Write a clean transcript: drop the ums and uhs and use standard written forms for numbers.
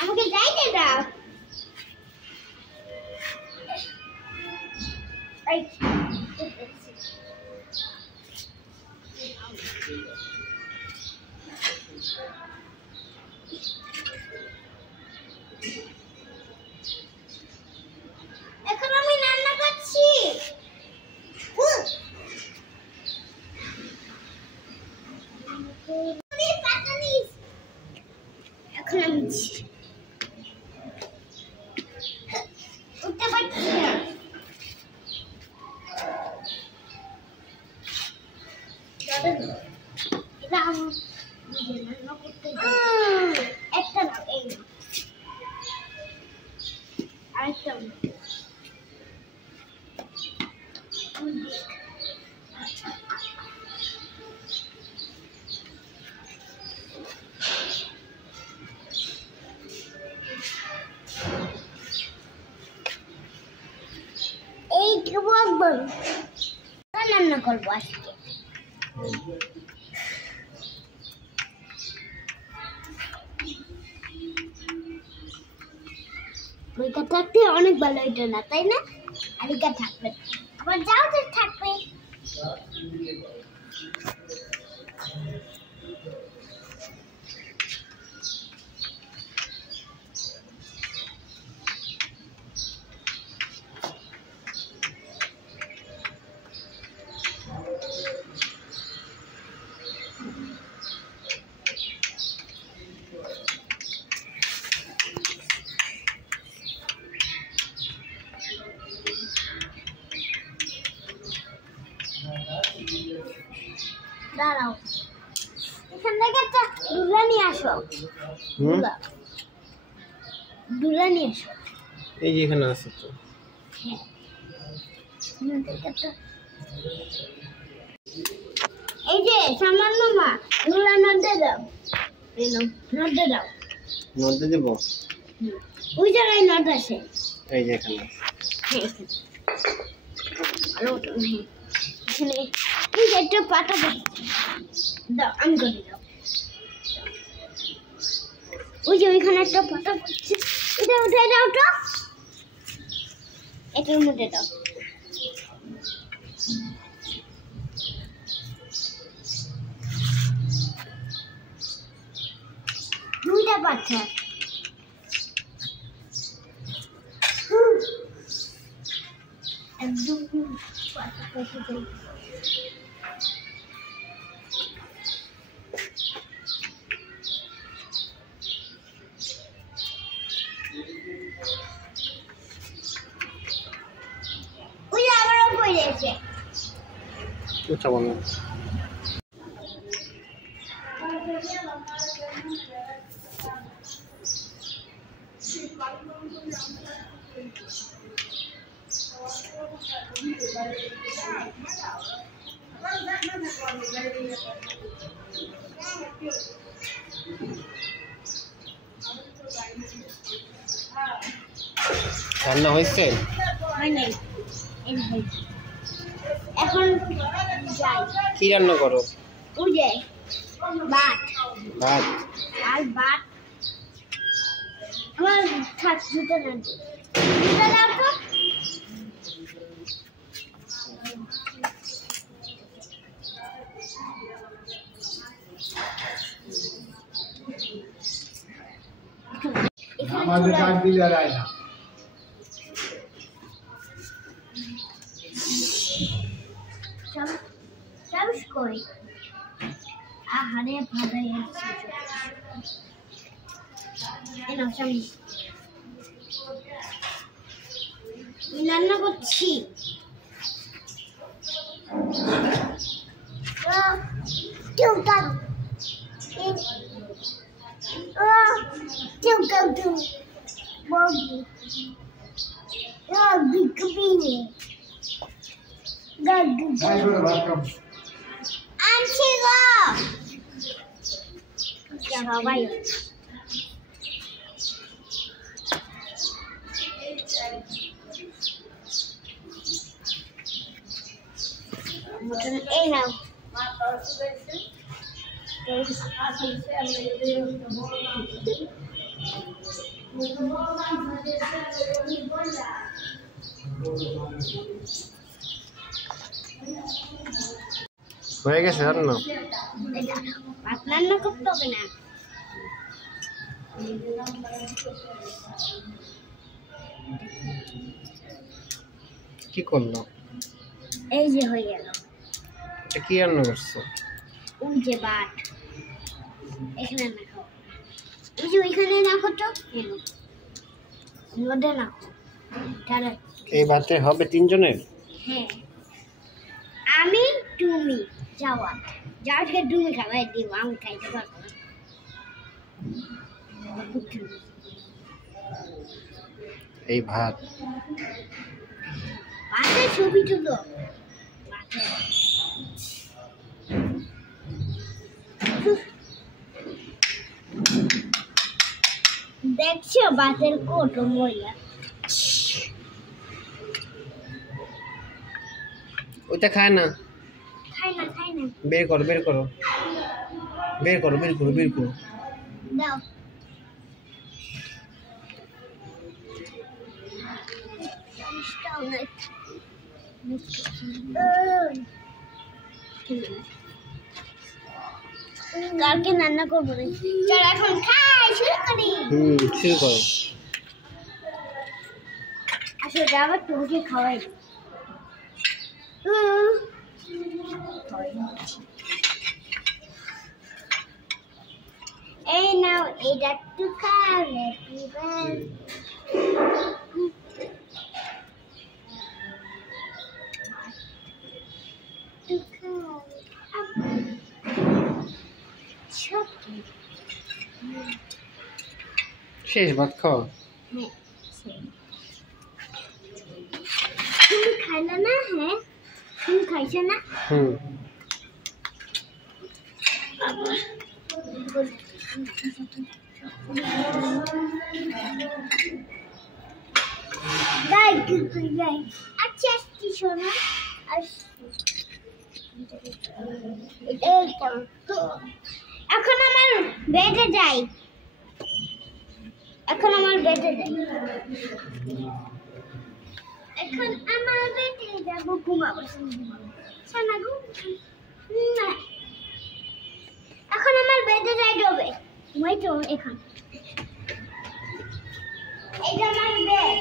আমাকে যাইতে দাও। এখন আমি রান্না করছি। এখন আমি উঠতে পারছি না। এটা আমার রান্না করতে একটা না, এই না আরেকটা এই বলবো রান্না করবো আজকে। ওইটা থাকতে অনেক ভালো হইতো না, তাই না? আলিকা থাকবে, আবার যাও তো থাকবে। দাঁড়াও, এখান থেকে একটা দুলা নিয়ে আসো। দুলা নিয়ে আসো। এই যে এখানে আছে তো। হ্যাঁ, এই যে সামান্য মা দুলা নদে দাও। নদে দাও। নদে দেব? ওই জায়গায় নদ আছে। এই যে এখানে। হ্যাঁ, এখানে এই যে একটা পাতা দাও, আমি করে দাও। ওই যে ওইখানে একটা পাতা পড়ছে, এটা উঠে দাও তো, এটার মধ্যে দাও। দুইটা পাতা একদম পাতা পড়ে যায়। ওই আবারও পড়ে গেছে। ওটা বলো। রান্না হয়েছে? হয় নাই, এখন যাই। কি রান্না করো? ওই যে ভাত। ভাত আর ভাত আমার থাক দুটো রান্না। দুটো দাও তো। আমাদের কাজ দিলে রায় না। চাবিস কই? আহারে ভালো হয়েছে। এনো চাবিস। রান্না করছি। কেউ কারো go. Bogey. Big beanie. Go. Auntie, go. সবাই এই নাও হয়ে গেছে রান্না ভাত রান্না করতে হবে না কি করলো এই যে হয়ে গেল এটা কি রান্না করছো ওই যে ভাত এখানে না খাও ওই যে ওইখানে না করতো মধ্যে না তাহলে এই ভাতে হবে তিনজনের হ্যাঁ আমি তুমি যাওয়া যাওয়াকে তুমি খাবার দিব আমি খাইতে পারবো না এই ভাত ভাতে ছবি তুলো দেখছো ভাতের কোটো মরিয়া ওইটা খায় না খাই না বের করো দাও কালকে রান্না করবো না চল এখন খাই শুরু করি শুরু করো আসলে আবার তোমাকে খাওয়াই এই নাও এটা একটু খাওয়ালে শেষ ভাত খাওয়া তুমি খাইলে না হ্যাঁ তুমি খাইছো না আচ্ছা শোনো এখন আমার বেডে যাই এখন আমার বেডে যাবো ঘুমাবো সানা ঘুম না এখন আমার বেডে যাই ডবে ঘুমাই তো এখন এইটা আমার বেড